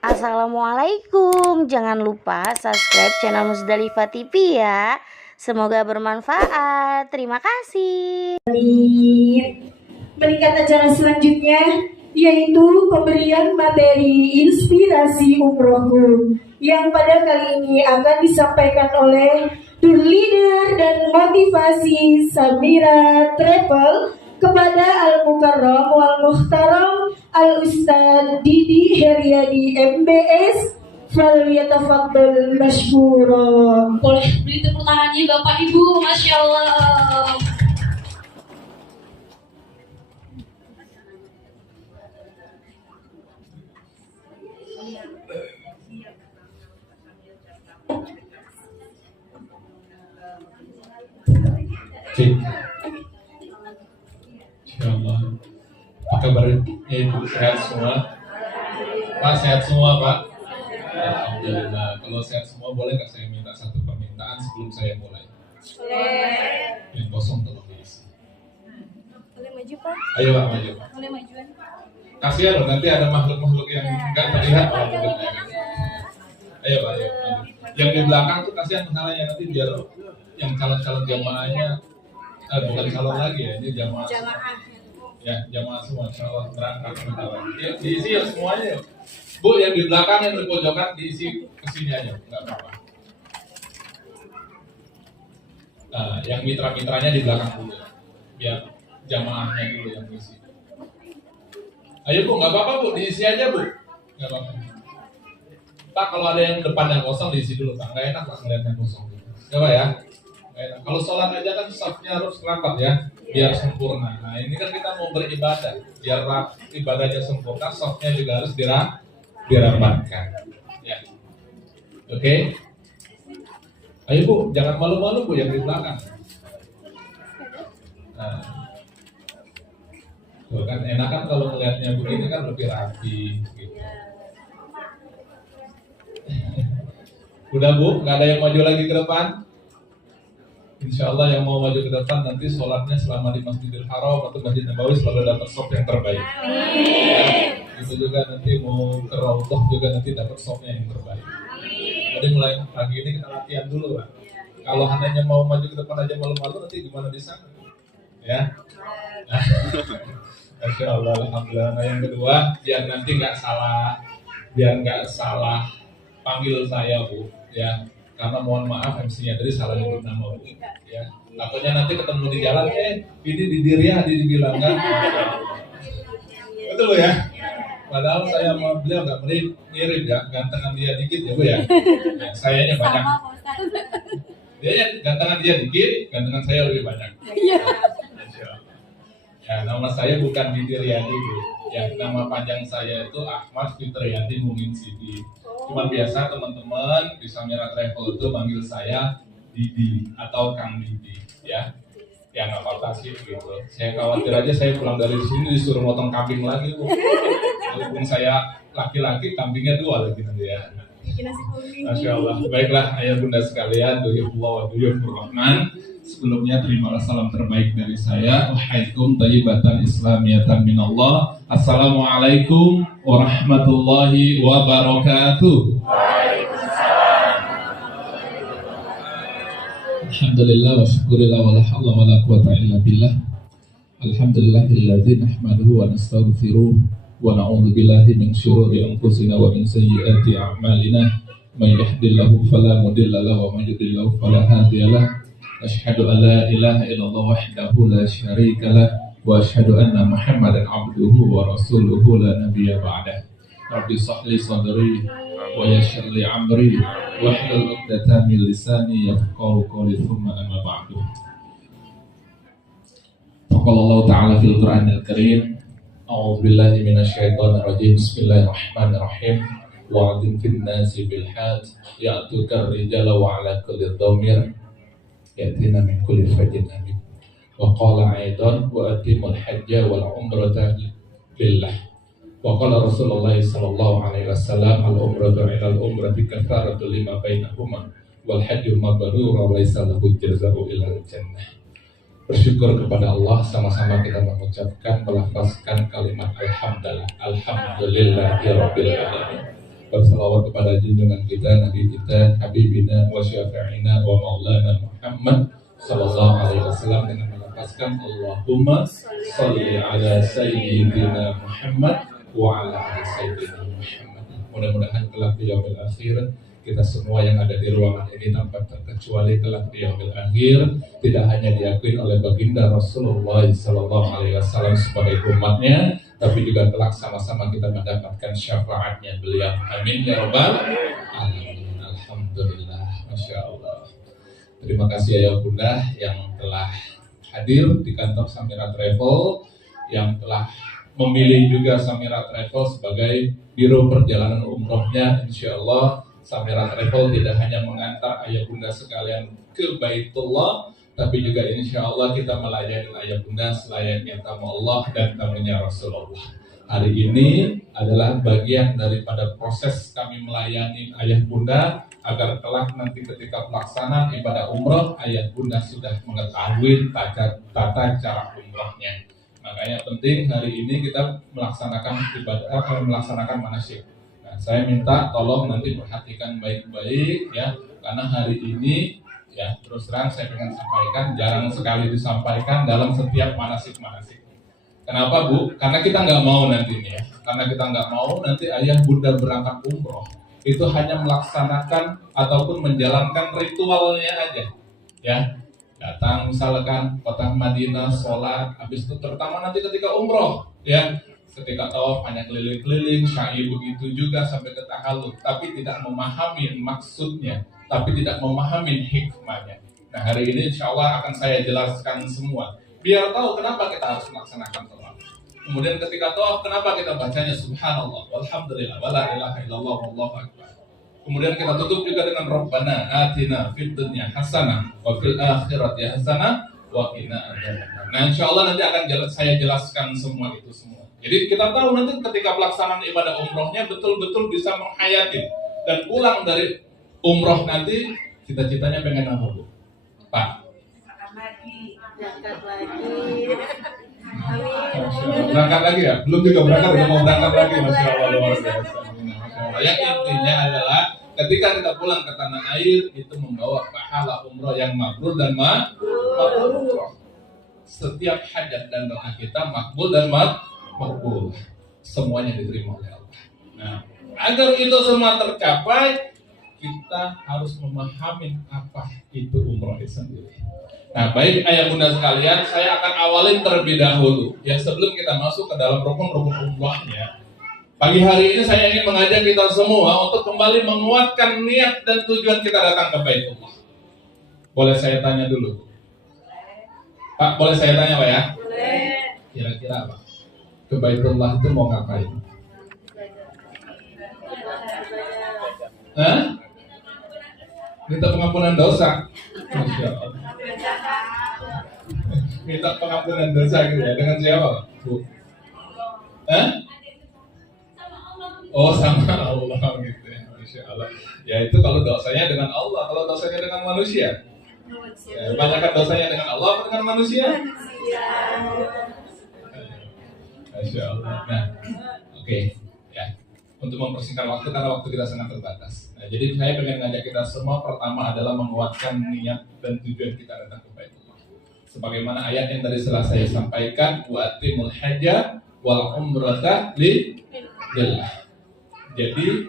Assalamualaikum. Jangan lupa subscribe channel Musdalifah TV ya. Semoga bermanfaat. Terima kasih. Meningkat acara selanjutnya yaitu pemberian materi inspirasi umrohku yang pada kali ini akan disampaikan oleh tour leader dan motivasi Samira Travel kepada Al-Mukarram wal Muhtaram Al-Ustadz Didi Heriadi MBS. Falyatafaddal mashkura. Boleh beri tepuk tangannya Bapak Ibu, Masya Allah. Cik. Insyaallah. Apa kabar Ibu, sehat semua? Pak, sehat semua Pak? Alhamdulillah. Kalau sehat semua, boleh nggak saya minta satu permintaan sebelum saya mulai? Yang kosong tolong diisi. Boleh maju Pak? Ayo Pak, maju Pak. Boleh majuan? Kasihan loh, nanti ada makhluk-makhluk yang nggak terlihat Pak. Ayo Pak, ayo maju. Yang di belakang tuh kasihan masalahnya, nanti biar yang calon-calon jamaahnya bukan calon lagi ya, ini jamaah. Ya, jamaah semua, insyaallah berangkat sebentar lagi. Ya, diisi ya semuanya yuk. Bu, yang di belakang yang di pojokan diisi kesini aja, nggak apa-apa. Nah, yang mitra-mitranya di belakang dulu, biar jamaahnya dulu yang diisi. Ayo Bu, nggak apa-apa Bu, diisi aja Bu, nggak apa-apa. Pak, kalau ada yang depan yang kosong diisi dulu Pak, nggak enak Pak ngeliatnya kosong. Coba ya. Kalau sholat aja kan safnya harus rapat ya, biar sempurna. Nah ini kan kita mau beribadah, biar ibadahnya sempurna, safnya juga harus dirapatkan. Ya, oke. Ayo Bu, jangan malu-malu Bu yang di belakang. Nah, tuh kan enak kan kalau melihatnya begini kan lebih rapi. Gitu. Udah Bu, nggak ada yang maju lagi ke depan? Insya Allah yang mau maju ke depan nanti sholatnya selama di Masjidil Haram atau Masjid Nabawi selalu dapat sop yang terbaik. Ya, itu juga nanti mau ke Raudhah juga nanti dapat sopnya yang terbaik. Jadi mulai pagi ini kita latihan dulu Pak. Kalau hanya mau maju ke depan aja malu-malu nanti gimana di sana? Ya. Masya Allah, alhamdulillah. Nah yang kedua biar nanti nggak salah panggil saya Bu. Ya. Karena mohon maaf MC-nya tadi salah nyebut nama Bu. Ya, takutnya nanti ketemu di jalan, ini di Diriyah dibilang kan. Betul ya? Padahal saya sama beliau nggak mirip ya, gantengan dia dikit ya Bu ya. Sayanya banyak. Dia gantengan dia dikit, gantengan saya lebih banyak. Ya, nama saya bukan Didi Riyadi Bu. Ya, nama panjang saya itu Ahmad Fitriyadi Mungin Sidi. Cuman biasa teman-teman di Samira Travel itu manggil saya Didi atau Kang Didi, ya. Ya nggak apa-apa sih gitu. Saya khawatir aja saya pulang dari sini disuruh motong kambing lagi Bu. Walaupun saya laki-laki, kambingnya dua lagi nanti ya. Masya Allah. Baiklah ayah bunda sekalian, Duyufullah wa Duyufur Rahman. Sebelumnya terimalah salam terbaik dari saya. Wahaikum tayyibatan islamiyatan minallah. Assalamualaikum warahmatullahi wabarakatuh. Alhamdulillah wa syukurillah wa la hawla wa la quwata illa billah. Alhamdulillahilladzi nahmaduhu wa nastaghfiruh wa na'udzu billahi min syururi anfusina wa min sayyiati a'malina. May yahdihillahu fala mudilla lahu wa may yudlil fala hadiya lahu. Asyhadu an la ilaha illallah wahdahu la syarika lah wa asyhadu anna Muhammadan abduhu wa rasuluhu la nabiyya ba'dah. Rabbi shrah sadri wa yassir li amri wahlul 'uqdatam min lisani yafqahu qawli thumma amma ba'du. Qala Allah ta'ala fil Qur'anil Karim, a'udzu billahi minasyaitonir rajim. Bismillahirrahmanirrahim. Wa'adzim fin nasi bil hajj ya'tuka ar-rijala wa 'ala kulli dhamir yatina min kulli fajin amin. Wa qala aidan wa atimul hajja wal umrata lillah. Wa qala Rasulullah sallallahu alaihi wasallam al umratu ila al umrati kafaratu lima bainahuma wal hajju mabrur wa laysa lahu jazaa'u illa al jannah. Bersyukur kepada Allah, sama-sama kita mengucapkan, melafazkan kalimat alhamdulillah, alhamdulillahirabbil alamin. bersalawat kepada junjungan kita, Nabi kita, Habibina wa Syafi'ina wa Maulana Muhammad sallallahu alaihi wasallam dengan melafazkan Allahumma sholli ala sayyidina Muhammad wa ala ali sayyidina Muhammad. Mudah-mudahan kelak di yaumil akhir kita semua yang ada di ruangan ini tanpa terkecuali kelak di yaumil akhir tidak hanya diakui oleh baginda Rasulullah sallallahu alaihi wasallam sebagai umatnya, tapi juga kelak sama-sama kita mendapatkan syafaatnya beliau. Amin ya rabbal alamin. Alhamdulillah, masya Allah. Terima kasih ayah bunda yang telah hadir di kantor Samira Travel, yang telah memilih juga Samira Travel sebagai biro perjalanan umrohnya. Insya Allah Samira Travel tidak hanya mengantar ayah bunda sekalian ke Baitullah, tapi juga insya Allah kita melayani ayah bunda selayaknya tamu Allah dan tamunya Rasulullah. Hari ini adalah bagian daripada proses kami melayani ayah bunda agar kelak nanti ketika pelaksanaan ibadah umroh ayah bunda sudah mengetahui tata cara umrohnya. Makanya penting hari ini kita melaksanakan melaksanakan manasik. Nah, saya minta tolong nanti perhatikan baik-baik ya, karena hari ini ya terus terang saya ingin sampaikan jarang sekali disampaikan dalam setiap manasik-manasik. Kenapa Bu? Karena kita nggak mau nantinya ya. Karena kita nggak mau nanti ayah bunda berangkat umroh itu hanya melaksanakan ataupun menjalankan ritualnya aja ya. Datang misalkan kota Madinah, sholat, habis itu terutama nanti ketika umroh ya, ketika tawaf hanya keliling-keliling, syai begitu juga sampai ke tahallul, tapi tidak memahami maksudnya, tapi tidak memahami hikmahnya. Nah hari ini insya Allah akan saya jelaskan semua, biar tahu kenapa kita harus melaksanakan tawaf. Kemudian ketika tawaf kenapa kita bacanya subhanallah, walhamdulillah, wala ilaha illallah, wallahu akbar. Kemudian kita tutup juga dengan Rabbana atina fid dunya hasanah wa fil akhirati hasanah wa qina adzabannar. Nah insyaallah nanti akan saya jelaskan semua itu semua. Jadi kita tahu nanti ketika pelaksanaan ibadah umrohnya betul-betul bisa menghayati dan pulang dari umroh nanti cita-citanya pengen apa Bu? Pak? Berangkat lagi ya? Belum juga berangkat, udah mau berangkat lagi. Masya Allah, luar biasa. Yang intinya adalah ketika kita pulang ke tanah air itu membawa pahala umroh yang makbul dan makbul. Setiap hajat dan doa kita makbul dan makbul. Semuanya diterima oleh Allah. Nah, agar itu semua tercapai, kita harus memahami apa itu umroh itu sendiri. Nah, baik ayah bunda sekalian, saya akan awalin terlebih dahulu. Ya sebelum kita masuk ke dalam rukun-rukun umrohnya. Pagi hari ini saya ingin mengajak kita semua untuk kembali menguatkan niat dan tujuan kita datang ke Baitullah. Boleh saya tanya dulu? Pak, boleh saya tanya Pak ya? Boleh. Kira-kira apa? Ke Baitullah itu mau ngapain? Hah? Minta pengampunan dosa. Masya Allah. Minta pengampunan dosa gitu ya. Dengan siapa Bu? Hah? Oh sama Allah gitu ya, Masya Allah. Ya itu kalau dosanya dengan Allah, kalau dosanya dengan manusia. Ya, banyakkan dosanya dengan Allah atau dengan manusia? Masya Allah. Nah, oke. Ya, untuk mempersingkat waktu karena waktu kita sangat terbatas. Nah, jadi saya pengen ngajak kita semua pertama adalah menguatkan niat dan tujuan kita datang ke Baitullah. Sebagaimana ayat yang tadi setelah saya sampaikan, wa atimul hajja wal umrata lillah. Jadi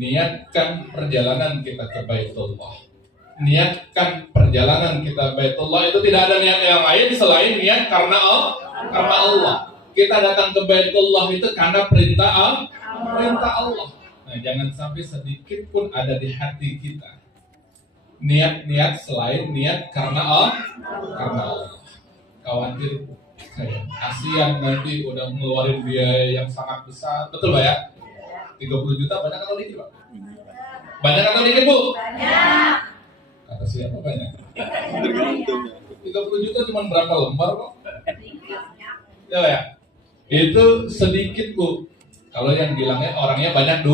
niatkan perjalanan kita ke Baitullah. Niatkan perjalanan kita Baitullah itu tidak ada niat yang lain selain niat karena Allah. Kita datang ke Baitullah itu karena perintah Allah. Nah, jangan sampai sedikit pun ada di hati kita niat-niat selain niat karena Allah. Khawatir saya. Kasihan nanti udah ngeluarin biaya yang sangat besar. Betul Pak ya? 30 juta banyak atau dikit Pak? Banyak atau dikit Bu? Banyak. Kata siapa banyak? 30 juta cuma berapa lembar kok? Ya. Itu sedikit Bu. Kalau yang bilangnya orangnya banyak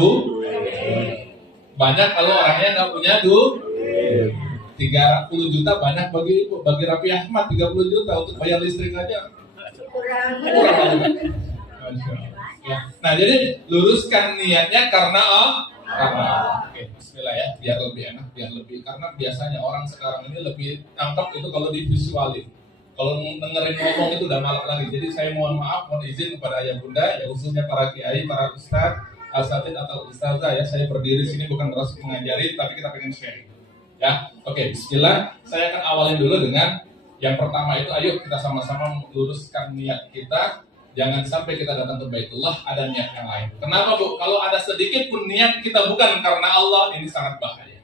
banyak kalau orangnya nggak punya 30 juta banyak bagi Raffi Ahmad. 30 juta untuk bayar listrik aja kurang. Ya. Nah jadi luruskan niatnya karena Karena oke, bismillah ya, biar lebih enak, biar lebih, karena biasanya orang sekarang ini lebih tangkap itu kalau divisualin. Kalau dengerin ngomong itu udah malas lagi. Jadi saya mohon maaf, mohon izin kepada ayah bunda, ya khususnya para kiai, para ustadz, asatidz atau ustazah ya. Saya berdiri sini bukan terus mengajari, tapi kita pengen sharing. Ya, oke, bismillah. Saya akan awalin dulu dengan yang pertama itu, ayo kita sama-sama luruskan niat kita. Jangan sampai kita datang ke Baitullah ada niat yang lain. Kenapa Bu? Kalau ada sedikit pun niat kita bukan karena Allah, ini sangat bahaya.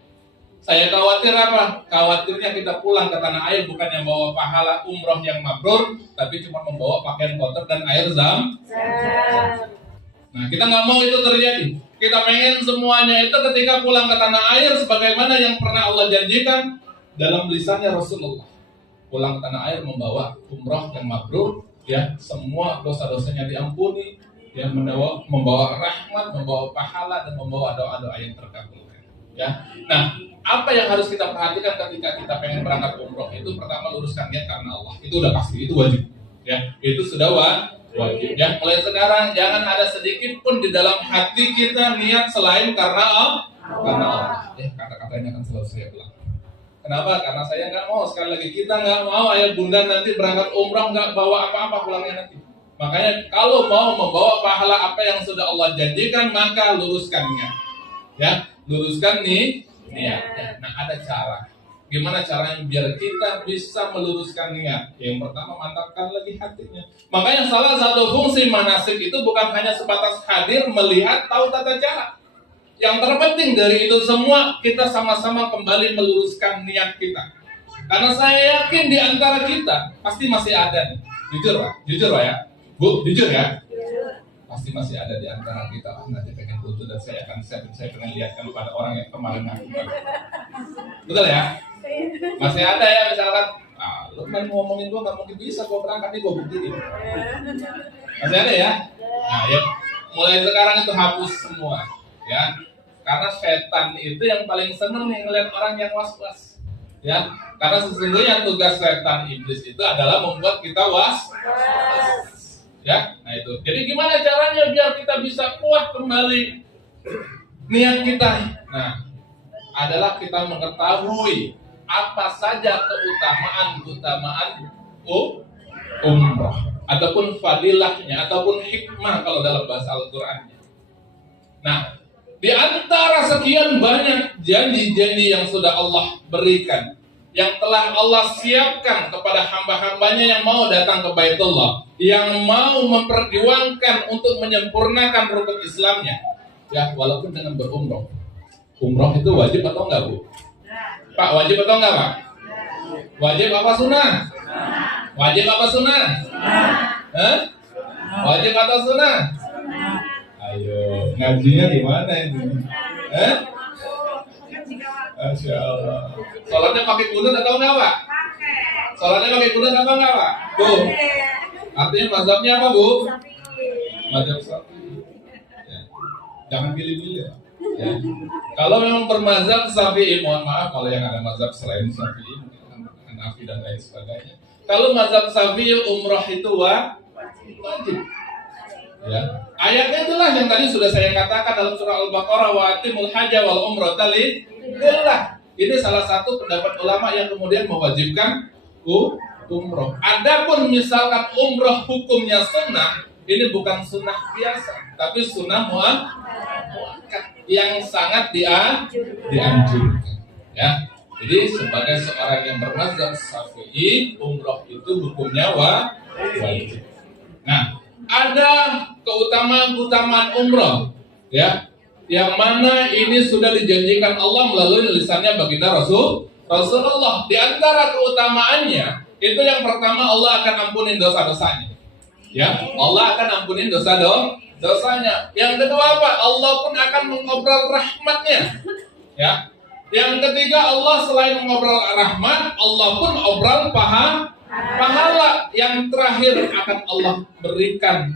Saya khawatir apa? Khawatirnya kita pulang ke tanah air bukan yang bawa pahala umroh yang mabrur, tapi cuma membawa pakaian kotor dan air zam. Nah, kita nggak mau itu terjadi. Kita pengen semuanya itu ketika pulang ke tanah air sebagaimana yang pernah Allah janjikan dalam lisannya Rasulullah. Pulang ke tanah air membawa umroh yang mabrur, ya, semua dosa-dosanya diampuni, ya, membawa rahmat, membawa pahala dan membawa doa-doa yang terkabulkan. Ya. Nah, apa yang harus kita perhatikan ketika kita pengen berangkat umroh itu pertama luruskan niat karena Allah. Itu udah pasti, itu wajib. Ya, itu sudah wajib. Ya, mulai sekarang jangan ada sedikit pun di dalam hati kita niat selain karena Allah. Karena Allah. Ya, kata-katanya akan selalu saya ulang. Kenapa? Karena saya nggak mau, sekali lagi kita nggak mau ayah bunda nanti berangkat umroh nggak bawa apa-apa pulangnya nanti. Makanya kalau mau membawa pahala apa yang sudah Allah janjikan maka luruskan niat. Ya, luruskan niat. Ya. Nah, ada cara. Gimana caranya biar kita bisa meluruskan niat? Yang pertama, mantapkan lagi hatinya. Makanya salah satu fungsi manasik itu bukan hanya sebatas hadir, melihat, tahu tata cara. Yang terpenting dari itu semua, kita sama-sama kembali meluruskan niat kita. Karena saya yakin di antara kita pasti masih ada nih. Jujur Pak ya. Bu, jujur ya. Pasti masih ada di antara kita. Nanti pengen butuh dan saya pengen lihatkan pada orang yang kemarin ngaku. Betul ya? Masih ada ya, misalkan lu kan ngomongin gua nggak mungkin bisa gua berangkat nih, gua buktiin. Masih ada ya? Nah ya, mulai sekarang itu hapus semua ya, karena setan itu yang paling seneng nih ngeliat orang yang was-was ya, karena sesungguhnya tugas setan iblis itu adalah membuat kita was ya. Nah itu, jadi gimana caranya biar kita bisa kuat kembali niat kita? Nah, adalah kita mengetahui apa saja keutamaan umrah ataupun fadilahnya ataupun hikmah kalau dalam bahasa Al-Qur'annya. Nah, di antara sekian banyak janji-janji yang sudah Allah berikan, yang telah Allah siapkan kepada hamba-hambanya yang mau datang ke Baitullah, yang mau memperjuangkan untuk menyempurnakan rukun Islamnya, ya, walaupun dengan berumroh. Umroh itu wajib atau enggak, Bu? Pak, wajib atau enggak, Pak? Wajib apa sunnah? Wajib apa sunnah? Wajib atau sunnah? Ayo, ngajinya di mana ini? Masya Allah. Sholatnya pakai kunut atau enggak, Pak? Sholatnya pakai kunut atau enggak, Pak? Bu, artinya mazhabnya apa, Bu? Mazhab Syafi'i. Ya. Jangan pilih-pilih, Pak. Ya. Kalau memang bermazhab Syafi'i, mohon maaf kalau yang ada mazhab selain Syafi'i, Hanafi dan lain sebagainya. Kalau mazhab Syafi'i umrah itu wajib. Ya. Ayatnya itulah yang tadi sudah saya katakan dalam surah Al-Baqarah, wa atimul hajja wal umrata lillah. Ini salah satu pendapat ulama yang kemudian mewajibkan umrah. Adapun misalkan umrah hukumnya sunnah, ini bukan sunnah biasa, tapi sunnah muakkad yang sangat dianjurkan. Ya. Jadi sebagai seorang yang bermazhab Syafi'i, umrah itu hukumnya wajib. Nah, ada keutamaan umrah, ya, yang mana ini sudah dijanjikan Allah melalui lisannya baginda Rasulullah. Di antara keutamaannya itu yang pertama, Allah akan ampunin dosa-dosanya. Ya, Allah akan ampunin dosanya. Yang kedua apa? Allah pun akan mengobrol rahmatnya. Ya. Yang ketiga, Allah selain mengobrol rahmat, Allah pun obrol pahala. Yang terakhir akan Allah berikan,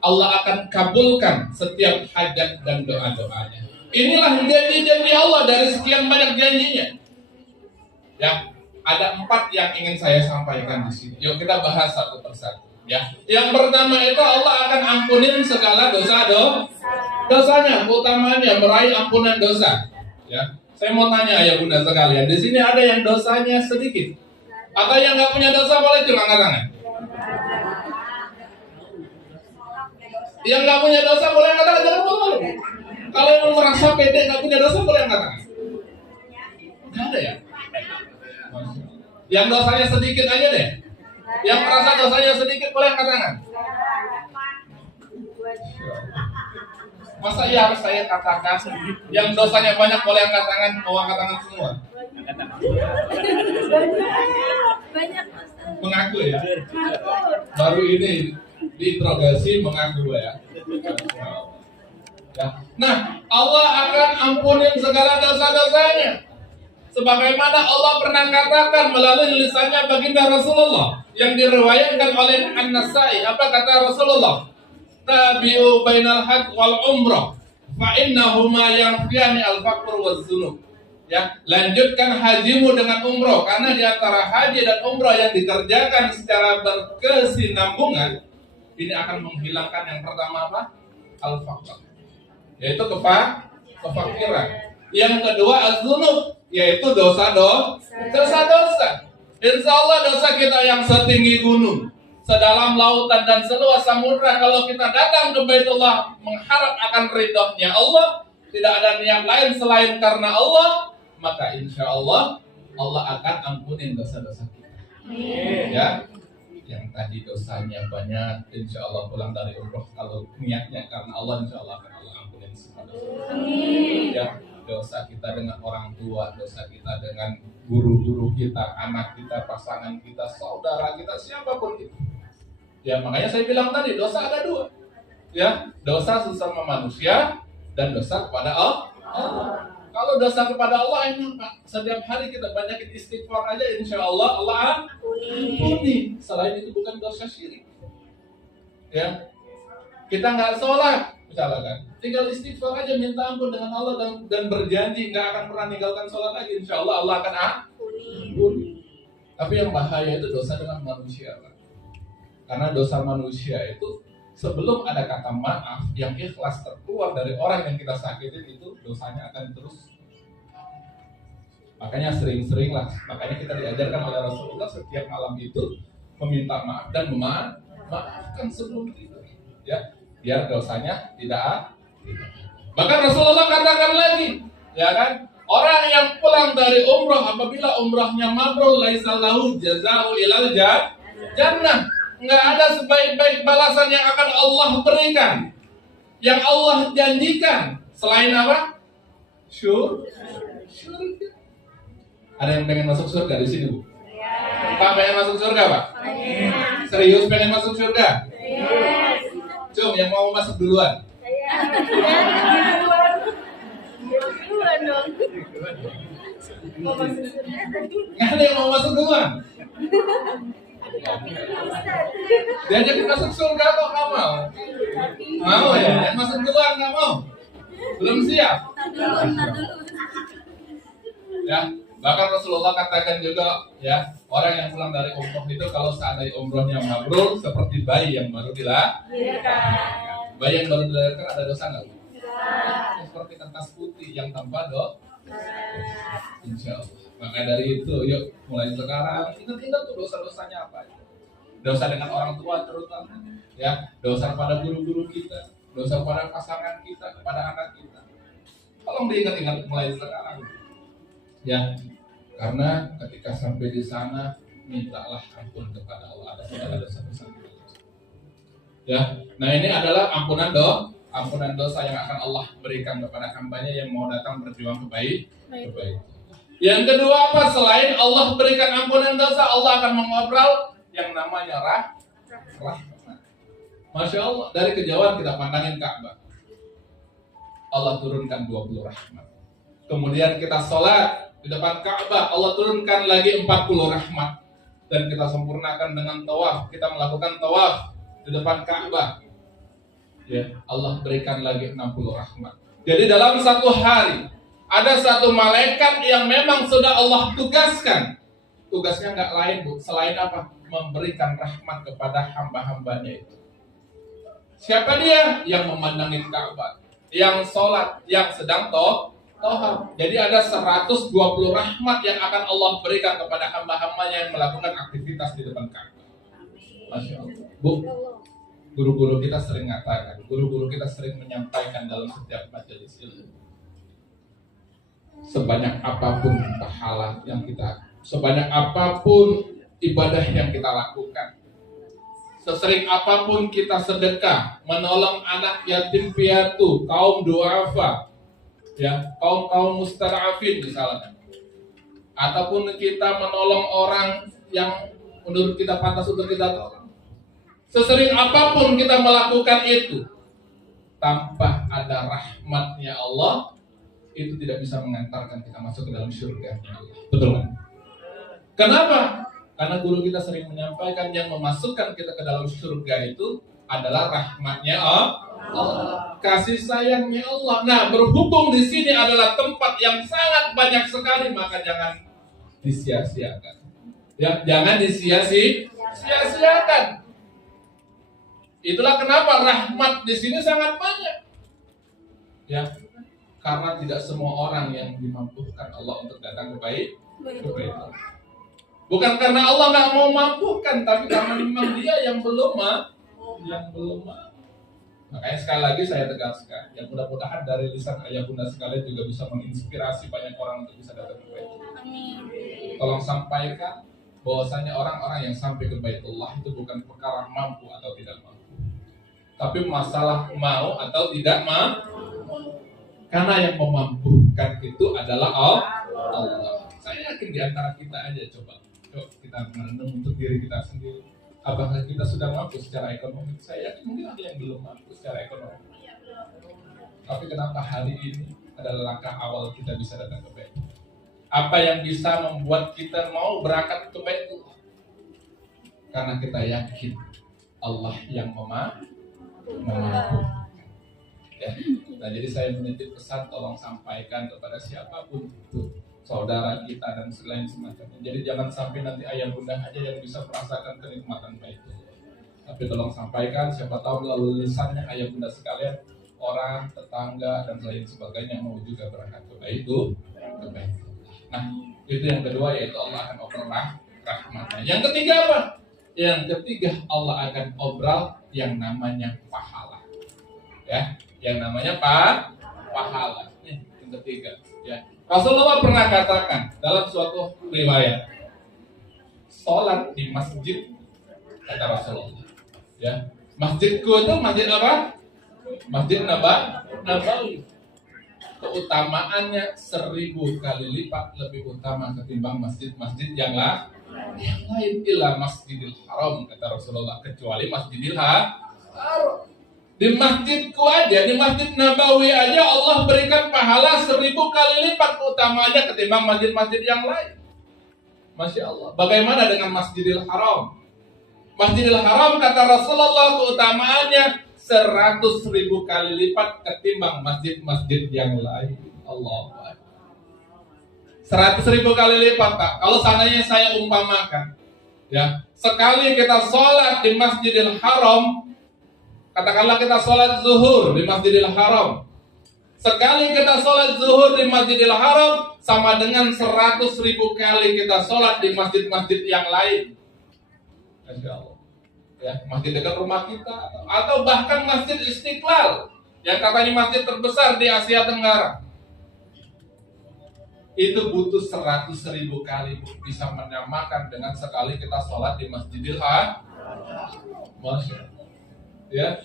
Allah akan kabulkan setiap hajat dan doa-doanya. Inilah janji-janji Allah dari sekian banyak janjinya. Ya, ada 4 yang ingin saya sampaikan di sini. Yuk kita bahas satu persatu. Ya, yang pertama itu Allah akan ampunin segala dosa. Dosanya utamanya meraih ampunan dosa. Ya, saya mau tanya ayah bunda sekalian, di sini ada yang dosanya sedikit, atau yang nggak punya dosa boleh cuma angkat tangan. Yang nggak punya dosa boleh angkat tangan, jangan malu. Kalau yang merasa pede nggak punya dosa boleh angkat tangan. Nggak ada ya? Yang dosanya sedikit aja deh. Yang merasa dosanya sedikit boleh angkat tangan. Masa iya harus saya katakan yang dosanya banyak boleh angkat tangan, mau angkat tangan semua? Mengaku ya? Baru ini diinterogasi mengaku ya. Nah, Allah akan ampunin segala dosa-dosanya. Sebagaimana Allah pernah katakan melalui lisannya baginda Rasulullah yang diriwayatkan oleh An-Nasai. Apa kata Rasulullah? Tabi'u bainal hajj wal umrah fa innahuma yanfiyani al-faqr waz dzunub. Ya, lanjutkan hajimu dengan umrah karena di antara haji dan umrah yang dikerjakan secara berkesinambungan ini akan menghilangkan yang pertama apa? Al-faqr. Yaitu kefakiran. Yang kedua az-dzunub, yaitu dosa-dosa. Insya Allah dosa kita yang setinggi gunung, sedalam lautan dan seluas samudra, kalau kita datang ke Baitullah mengharap akan ridhonya Allah, tidak ada niat lain selain karena Allah, maka insya Allah Allah akan ampunin dosa-dosa kita. Ya, yang tadi dosanya banyak, insya Allah pulang dari umroh kalau niatnya karena Allah, insya Allah akan Allah ampunin semua dosa. Ya, dosa kita dengan orang tua, dosa kita dengan guru-guru kita, anak kita, pasangan kita, saudara kita, siapapun itu. Ya, makanya saya bilang tadi dosa ada dua. Ya, dosa sesama manusia dan dosa kepada Allah. Kalau dosa kepada Allah ini setiap hari kita banyakin istighfar aja, insya Allah Allah ampuni. Selain itu bukan dosa syirik. Ya, kita nggak sholat misalkan, tinggal istighfar aja, minta ampun dengan Allah dan berjanji nggak akan pernah meninggalkan sholat lagi, insya Allah Allah akan ampuni. Tapi yang bahaya itu dosa dengan manusia, Pak. Karena dosa manusia itu sebelum ada kata maaf yang ikhlas terkeluar dari orang yang kita sakitin, itu dosanya akan terus. Makanya sering-sering lah, makanya kita diajarkan oleh Rasulullah setiap malam itu meminta maaf dan memaafkan sebelum itu, ya, biar dosanya tidak. Bahkan Rasulullah katakan lagi, ya kan, orang yang pulang dari umrah apabila umrahnya mabrur laisa lahu jazaa'u ilal jannah. Nggak ada sebaik-baik balasan yang akan Allah berikan, yang Allah janjikan selain apa? Surga. Ada yang pengen masuk surga di sini, Bu? Pak pengen masuk surga, Pak? Serius pengen masuk surga? Cum, yang mau masuk duluan? Nggak ada yang mau masuk duluan? Diajakin masuk surga kok nggak mau? Mau ya? Masuk duluan nggak mau? Belum siap? Ya, bahkan Rasulullah katakan juga, ya, orang yang pulang dari umroh itu kalau seandainya umrohnya mabrur seperti bayi yang baru dilahirkan. Bayi yang baru dilahirkan ada dosa nggak? Seperti kertas putih yang tanpa dosa. Insya Allah. Maka dari itu, yuk mulai sekarang ingat-ingat tuh dosa-dosanya apa. Dosa dengan orang tua terutama, ya, dosa pada guru-guru kita, dosa pada pasangan kita, kepada anak kita. Tolong diingat-ingat mulai sekarang. Ya, karena ketika sampai di sana mintalah ampun kepada Allah atas segala dosa-dosa kita. Ya, nah ini adalah ampunan dosa yang akan Allah berikan kepada hambanya yang mau datang berjuang kebaikan. Yang kedua apa? Selain Allah berikan ampunan dosa, Allah akan mengobrol yang namanya rahmat. Masya Allah, dari kejauhan kita pandangin Ka'bah, Allah turunkan 20 rahmat. Kemudian kita sholat di depan Ka'bah, Allah turunkan lagi 40 rahmat. Dan kita sempurnakan dengan tawaf, kita melakukan tawaf di depan Ka'bah, ya, Allah berikan lagi 60 rahmat. Jadi dalam satu hari ada satu malaikat yang memang sudah Allah tugaskan. Tugasnya nggak lain, Bu, selain apa? Memberikan rahmat kepada hamba-hambanya itu. Siapa dia? Yang memandangi Ka'bah. yang sholat, yang sedang tohar. Jadi ada 120 rahmat yang akan Allah berikan kepada hamba-hambanya yang melakukan aktivitas di depan Ka'bah. Masya Allah. Bu, guru-guru kita sering mengatakan, guru-guru kita sering menyampaikan dalam setiap majelis ilmu, sebanyak apapun pahala yang kita, sebanyak apapun ibadah yang kita lakukan, sesering apapun kita sedekah, menolong anak yatim piatu, kaum duafa, ya, kaum mustada'afin misalnya, ataupun kita menolong orang yang menurut kita pantas untuk kita tolong, sesering apapun kita melakukan itu, tanpa ada rahmatnya Allah, itu tidak bisa mengantarkan kita masuk ke dalam surga. Betul kan? Kenapa? Karena guru kita sering menyampaikan yang memasukkan kita ke dalam surga itu adalah rahmatnya Allah, kasih sayangnya Allah. Nah, berhubung di sini adalah tempat yang sangat banyak sekali, maka jangan disia-siakan. Ya, jangan disia-siakan. Itulah kenapa rahmat di sini sangat banyak. Ya, karena tidak semua orang yang dimampukan Allah untuk datang ke Baitul. Bukan karena Allah nggak mau mampukan, tapi karena memang dia yang belum mau. Makanya sekali lagi saya tegaskan, yang mudah-mudahan dari lisan ayah bunda sekalian juga bisa menginspirasi banyak orang untuk bisa datang ke Baitullah. Tolong sampaikan bahwasanya orang-orang yang sampai ke Baitullah itu bukan perkara mampu atau tidak mampu, tapi masalah mau atau tidak mau. Karena yang memampukan itu adalah Allah. Saya yakin di antara kita aja coba kita merenung untuk diri kita sendiri. Apakah kita sudah mampu secara ekonomi? Saya yakin mungkin ada yang belum mampu secara ekonomi. Tapi kenapa hari ini adalah langkah awal kita bisa datang ke Baitullah? Apa yang bisa membuat kita mau berangkat ke Baitullah? Karena kita yakin Allah yang memampukan. Ya. Nah, jadi saya menitip pesan, tolong sampaikan kepada siapapun itu, saudara kita dan selain semacamnya. Jadi jangan sampai nanti ayah bunda aja yang bisa merasakan kenikmatan Baitullah, tapi tolong sampaikan, siapa tahu melalui lisannya ayah bunda sekalian, orang, tetangga dan lain sebagainya mau juga berangkat ke Baitullah. Nah, itu yang kedua, yaitu Allah akan obral rahmatnya. Yang ketiga apa? Yang ketiga, Allah akan obral yang namanya pahala. Ya, yang namanya pahala. Nih, yang ketiga, ya. Rasulullah pernah katakan dalam suatu riwayat, sholat di masjid, kata Rasulullah, ya, masjidku itu masjid apa? Masjid Nabawi. Keutamaannya 1000 kali lipat lebih utama ketimbang masjid-masjid yang lain. Illa Masjidil Haram, kata Rasulullah, kecuali Masjidil Haram. Di masjidku aja, di Masjid Nabawi aja Allah berikan pahala 1000 kali lipat keutamaannya ketimbang masjid-masjid yang lain. Masya Allah. Bagaimana dengan Masjidil Haram? Masjidil Haram, kata Rasulullah, keutamaannya 100.000 kali lipat ketimbang masjid-masjid yang lain. Allah. 100.000 kali lipat, Pak. Kalau seandainya saya umpamakan, ya, sekali kita sholat di Masjidil Haram, katakanlah kita sholat zuhur di Masjidil Haram. Sekali kita sholat zuhur di Masjidil Haram sama dengan 100.000 kali kita sholat di masjid-masjid yang lain. Masya Allah. Ya, masjid dekat rumah kita, atau bahkan Masjid Istiqlal yang katanya masjid terbesar di Asia Tenggara. Itu butuh 100.000 kali bisa menyamakan dengan sekali kita sholat di Masjidil Haram. Masya Allah. Ya,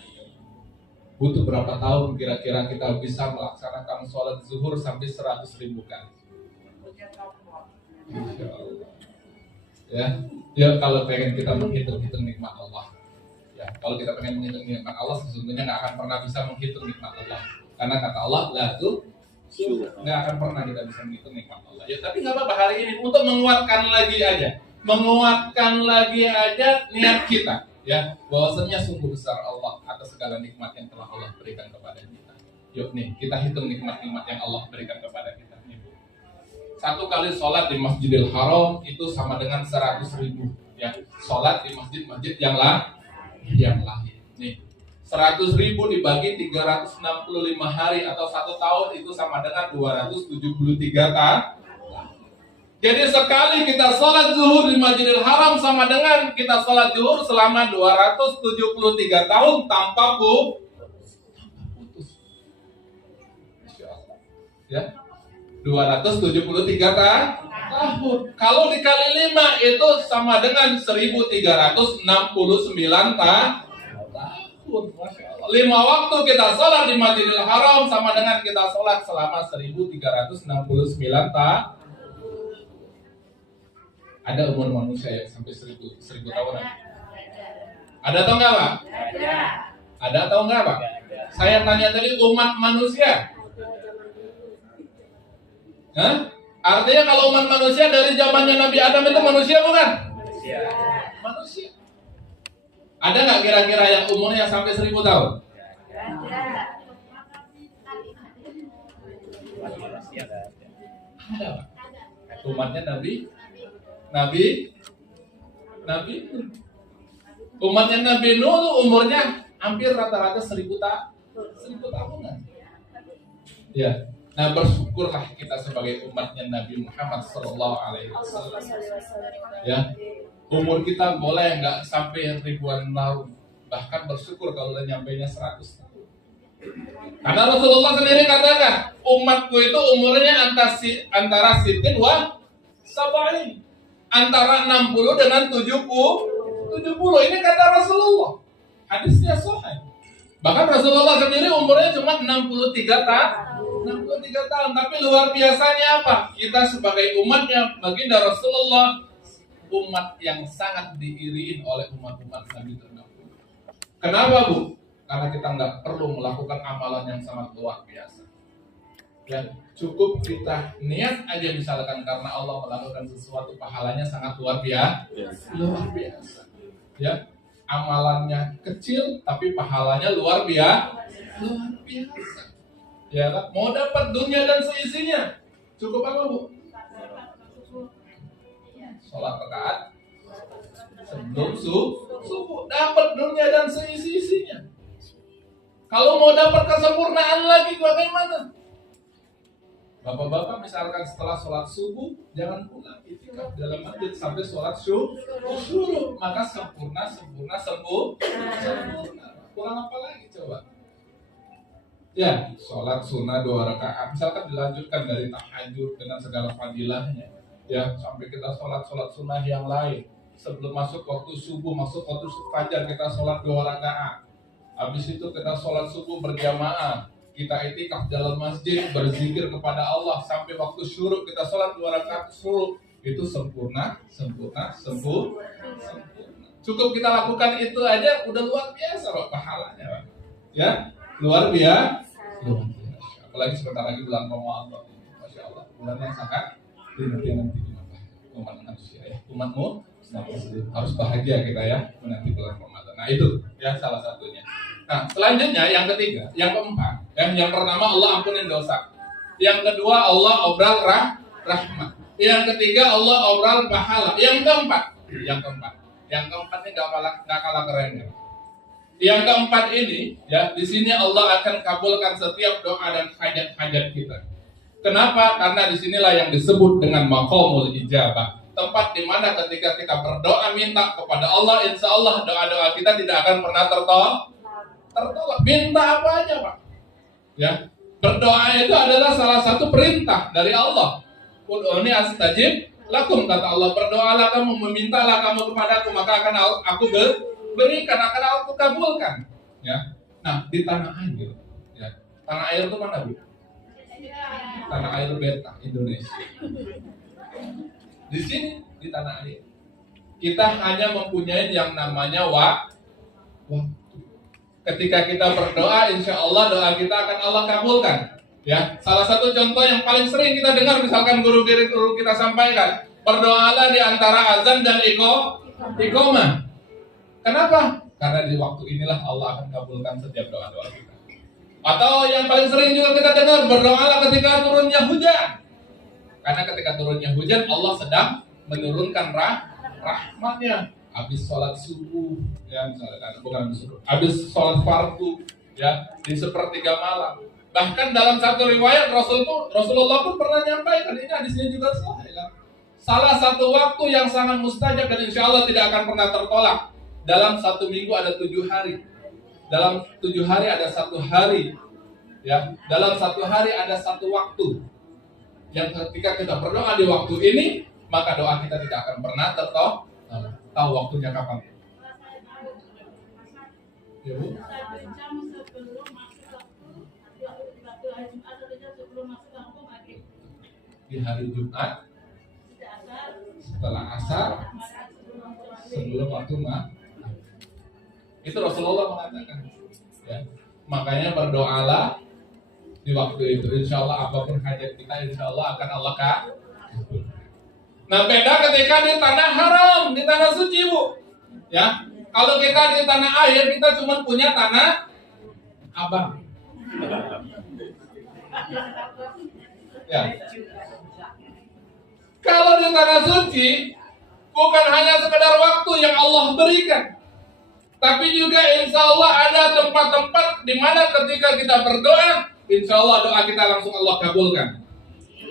butuh berapa tahun kira-kira kita bisa melaksanakan sholat zuhur sampai 100.000 kali? Masya Allah. Ya, kalau pengen kita menghitung-hitung nikmat Allah, ya, kalau kita pengen menghitung nikmat Allah, sesungguhnya nggak akan pernah bisa menghitung nikmat Allah, karena kata Allah, nggak akan pernah kita bisa menghitung nikmat Allah. Ya, tapi nggak apa-apa, hari ini untuk menguatkan lagi aja niat kita. Ya, bahwasanya sungguh besar Allah atas segala nikmat yang telah Allah berikan kepada kita. Yuk nih, kita hitung nikmat-nikmat yang Allah berikan kepada kita. Nih, Bu. Satu kali sholat di Masjidil Haram itu sama dengan 100.000. Ya, sholat di masjid-masjid yang lain. Nih, 100.000 dibagi 365 hari atau 1 tahun itu sama dengan 273 tahun. Jadi sekali kita sholat zuhur di Masjidil Haram sama dengan kita sholat zuhur selama 273 tahun tanpa putus. Ya, 273 tahun. Kalau dikali 5 itu sama dengan 1369 tahun. 5 waktu kita sholat di Masjidil Haram sama dengan kita sholat selama 1369 tahun. Ada umur manusia yang sampai 1000 tahunan? Ada atau enggak, Pak? Ada atau enggak, Pak? Saya tanya tadi umat manusia. Hah? Artinya kalau umat manusia dari zamannya Nabi Adam itu manusia bukan? Manusia. Ada nggak kira-kira yang umurnya sampai 1000 tahun? Ada, Pak. Umatnya Nabi. Umatnya Nabi Nuh umurnya hampir rata-rata 1000 tahunan. Ya. Nah, bersyukurlah kita sebagai umatnya Nabi Muhammad SAW. Ya, umur kita boleh nggak sampai ribuan tahun, bahkan bersyukur kalau udah nyampainya 100 tahun. Karena Rasulullah sendiri katakan, umatku itu umurnya antara sitin wa sab'in, antara 60 dengan 70. Ini kata Rasulullah. Hadisnya sahih. Bahkan Rasulullah sendiri umurnya cuma 63 tahun, tapi luar biasanya apa? Kita sebagai umatnya, baginda Rasulullah, umat yang sangat diiriin oleh umat-umat Nabi terdahulu. Kenapa, Bu? Karena kita nggak perlu melakukan amalan yang sangat luar biasa. Ya, cukup kita niat aja misalkan karena Allah melakukan sesuatu, pahalanya sangat luar biasa. Ya, amalannya kecil tapi pahalanya luar biasa. Ya kan? Mau dapat dunia dan seisinya, cukup apa, Bu? Sholat rakaat sebelum subuh, dapat dunia dan seisi-isinya. Kalau mau dapat kesempurnaan lagi bagaimana? Bapak-bapak misalkan setelah sholat subuh jangan pulang itikaf dalam masjid sampai sholat syuruk, maka sempurna. Kurang apa lagi coba? Ya, sholat sunnah 2 rakaat misalkan dilanjutkan dari tahajud dengan segala fadilahnya, ya, sampai kita sholat sunnah yang lain sebelum masuk waktu subuh, masuk waktu fajar kita sholat 2 rakaat. Habis itu kita sholat subuh berjamaah, kita itikaf dalam masjid berzikir kepada Allah sampai waktu syuruk kita sholat 2 rakaat syuruk. Itu sempurna. Cukup kita lakukan itu aja udah luar biasa, Pak, pahalanya, Pak. Ya, luar biasa. Apalagi sebentar lagi bulan Ramadan, Masya Allah, bulan yang sangat dinanti umat manusia, ya. Umatmu harus bahagia kita ya menanti bulan Ramadan. Nah itu ya salah satunya. Nah selanjutnya yang ketiga, yang keempat, yang pertama Allah ampunin dosa, yang kedua Allah obral rahmat, yang ketiga Allah obral pahala, yang keempat ini nggak kalah kerennya. Yang keempat ini, ya, di sini Allah akan kabulkan setiap doa dan hajat-hajat kita. Kenapa? Karena disinilah yang disebut dengan maqamul ijabah. Tempat di mana ketika kita berdoa minta kepada Allah, insya Allah doa-doa kita tidak akan pernah tertolak. Minta apa aja, Pak. Ya, berdoa itu adalah salah satu perintah dari Allah. Ud'uni astajib lakum, kata Allah. Berdoalah kamu, memintalah kamu kepadaku, maka akan aku berikan, akan aku kabulkan. Ya. Nah, di tanah air, ya. Tanah air itu mana, Bu? Tanah air beta Indonesia. Di sini di tanah air kita hanya mempunyai yang namanya waktu. Ketika kita berdoa, insya Allah doa kita akan Allah kabulkan. Ya, salah satu contoh yang paling sering kita dengar, misalkan guru kita sampaikan, berdoalah di antara azan dan iqamah. Kenapa? Karena di waktu inilah Allah akan kabulkan setiap doa-doa kita. Atau yang paling sering juga kita dengar, berdoalah ketika turunnya hujan. Karena ketika turunnya hujan Allah sedang menurunkan rahmatnya. habis sholat subuh, ya misalkan, bukan habis subuh, habis sholat fardu, ya di sepertiga malam. Bahkan dalam satu riwayat Rasulullah pun pernah nyampaikan, ini hadisnya juga sahih kan? Salah satu waktu yang sangat mustajab dan insya Allah tidak akan pernah tertolak. Dalam satu minggu ada 7 hari. Dalam 7 hari ada 1 hari. Ya, dalam 1 hari ada 1 waktu. Yang ketika kita berdoa di waktu ini, maka doa kita tidak akan pernah tertolak. Tahu waktunya kapan? Ya, Bu? Di hari Jumat setelah asar sebelum waktu maghrib. Itu Rasulullah mengatakan, ya. Makanya berdoalah di waktu itu. Insya Allah apapun hajat kita, insya Allah akan Allah kabul. Nah, beda ketika di tanah haram, di tanah suci, Bu. Ya, kalau kita di tanah air, kita cuma punya tanah abang. Ya. Kalau di tanah suci, bukan hanya sekedar waktu yang Allah berikan, tapi juga insya Allah ada tempat-tempat di mana ketika kita berdoa, insya Allah doa kita langsung Allah kabulkan.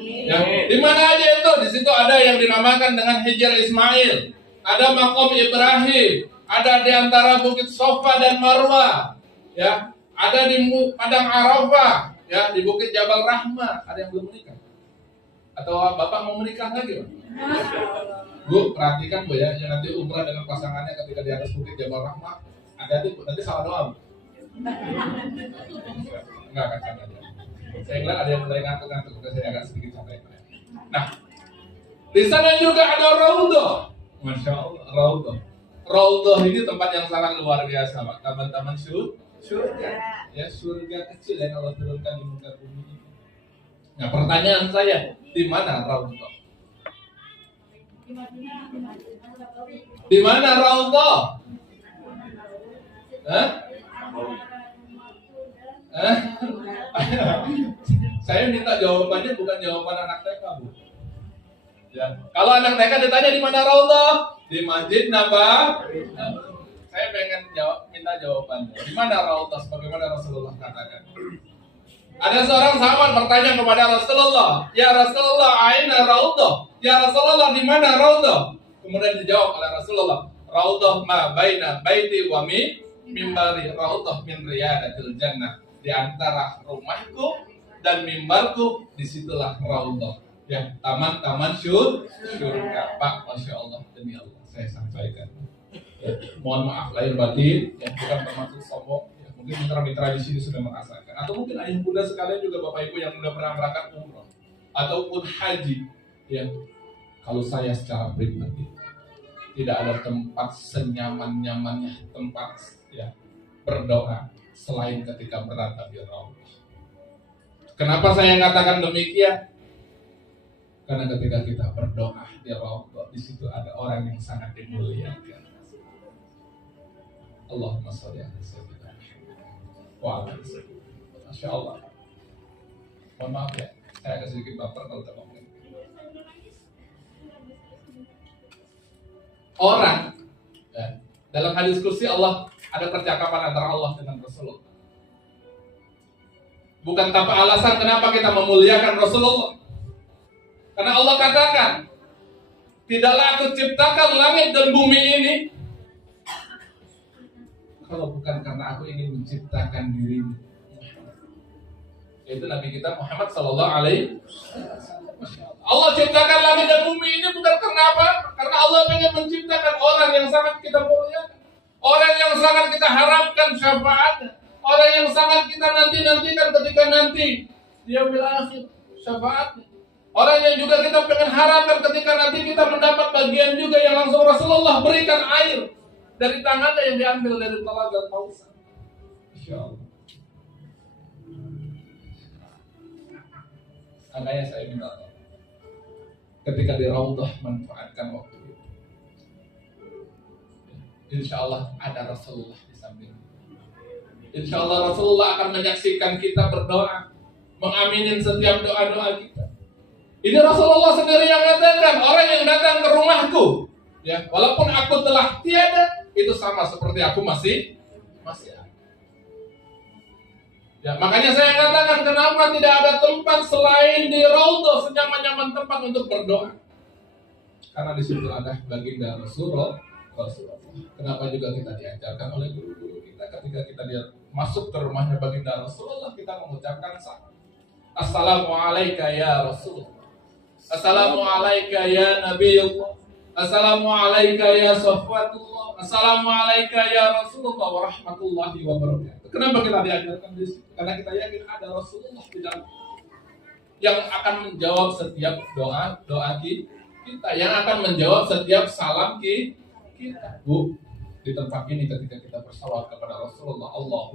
Ya, di mana aja itu? Di situ ada yang dinamakan dengan Hijr Ismail, ada Maqam Ibrahim, ada di antara Bukit Sofa dan Marwah, ya, ada di Padang Arafah, ya, di Bukit Jabal Rahmah. Ada yang belum menikah? Atau Bapak mau menikah lagi, Pak? Bu, perhatikan Bu ya, yang nanti umrah dengan pasangannya ketika di atas Bukit Jabal Rahmah, hati-hati Bu, nanti salah doa Bu. Enggak akan salah doa. Saya bilang ada yang mulai ngantuk-ngantuk, saya agak sedikit capek. Nah, di sana juga ada Raudhah. Masya Allah, Raudhah. Raudhah ini tempat yang sangat luar biasa, Pak. Taman-taman surga. Ya, surga kecil yang Allah turunkan di muka bumi ini. Nah, pertanyaan saya, di mana Raudhah? Di mana Raudhah? Hah? Saya minta jawabannya bukan jawaban anak TK, Bu. Ya. Kalau anak TK ditanya di mana Raudhah? Di Masjid Nabawi. Saya pengen minta jawabannya. Di mana Raudhah? Sebagaimana Rasulullah katakan. Ada seorang sahabat bertanya kepada Rasulullah, "Ya Rasulullah, aina Raudhah?" "Ya Rasulullah, di mana Raudhah?" Kemudian dijawab oleh Rasulullah, "Raudhah ma baina baiti wa mimbari, Raudhah min riyadatil jannah." Di antara rumahku dan mimbarku, disitulah Raudhah. Ya, taman-taman surga. Pak, Masya Allah, demi Allah, saya sampaikan. Ya, mohon maaf lahir batin, ya, bukan termasuk sombong. Ya, mungkin mitra-mitra di sini sudah merasakan, atau mungkin ayah bunda sekalian juga Bapak Ibu yang sudah pernah berangkat umroh ataupun haji. Ya, kalau saya secara pribadi tidak ada tempat senyaman-nyamannya tempat ya berdoa selain ketika berada di Raudhah. Kenapa saya katakan demikian? Karena ketika kita berdoa di Raudhah, di situ ada orang yang sangat dimuliakan. Allahumma sholli ala sayyidina wa ala ali. Masya Allah. Mohon maaf ya, saya agak sedikit baper kalau tak ngomong. Orang ya, dalam hadis kursi Allah ada percakapan antara Allah dengan Rasulullah. Bukan tanpa alasan kenapa kita memuliakan Rasulullah. Karena Allah katakan, tidaklah aku ciptakan langit dan bumi ini kalau bukan karena aku ingin menciptakan dirimu. Yaitu Nabi kita Muhammad Sallallahu Alaihi Wasallam. Allah ciptakan langit dan bumi ini bukan karena apa? Karena Allah ingin menciptakan orang yang sangat kita muliakan, orang yang sangat kita harapkan syafaatnya, orang yang sangat kita nanti-nantikan ketika nanti dia akhir syafaatnya. Orang yang juga kita pengen harapkan ketika nanti kita mendapat bagian juga yang langsung Rasulullah berikan air dari tangannya yang diambil dari Telaga Kautsar. Insyaallah. Makanya saya minta ketika di Raudhah manfaatkan waktu itu. Insyaallah ada Rasulullah di samping. Insyaallah Rasulullah akan menyaksikan kita berdoa, mengaminin setiap doa-doa kita. Ini Rasulullah sendiri yang katakan, orang yang datang ke rumahku, Ya, walaupun aku telah tiada, itu sama seperti aku masih ada. Ya, makanya saya katakan kenapa tidak ada tempat selain di Raudhah, senyaman-nyaman tempat untuk berdoa. Karena di situ ada baginda Rasulullah. Kenapa juga kita diajarkan oleh guru-guru kita ketika kita masuk ke rumahnya baginda Rasulullah, kita mengucapkan Assalamualaikum ya Rasulullah. Assalamualaikum ya Nabiullah. Assalamualaikum ya Safwatullah. Assalamualaikum ya Rasulullah warahmatullahi wabarakatuh. Kenapa kita diajarkan di situ? Karena kita yakin ada Rasulullah di dalam yang akan menjawab setiap doa kita, yang akan menjawab setiap salam kita. Bu, di tempat ini ketika kita bersalawat kepada Rasulullah, Allahumma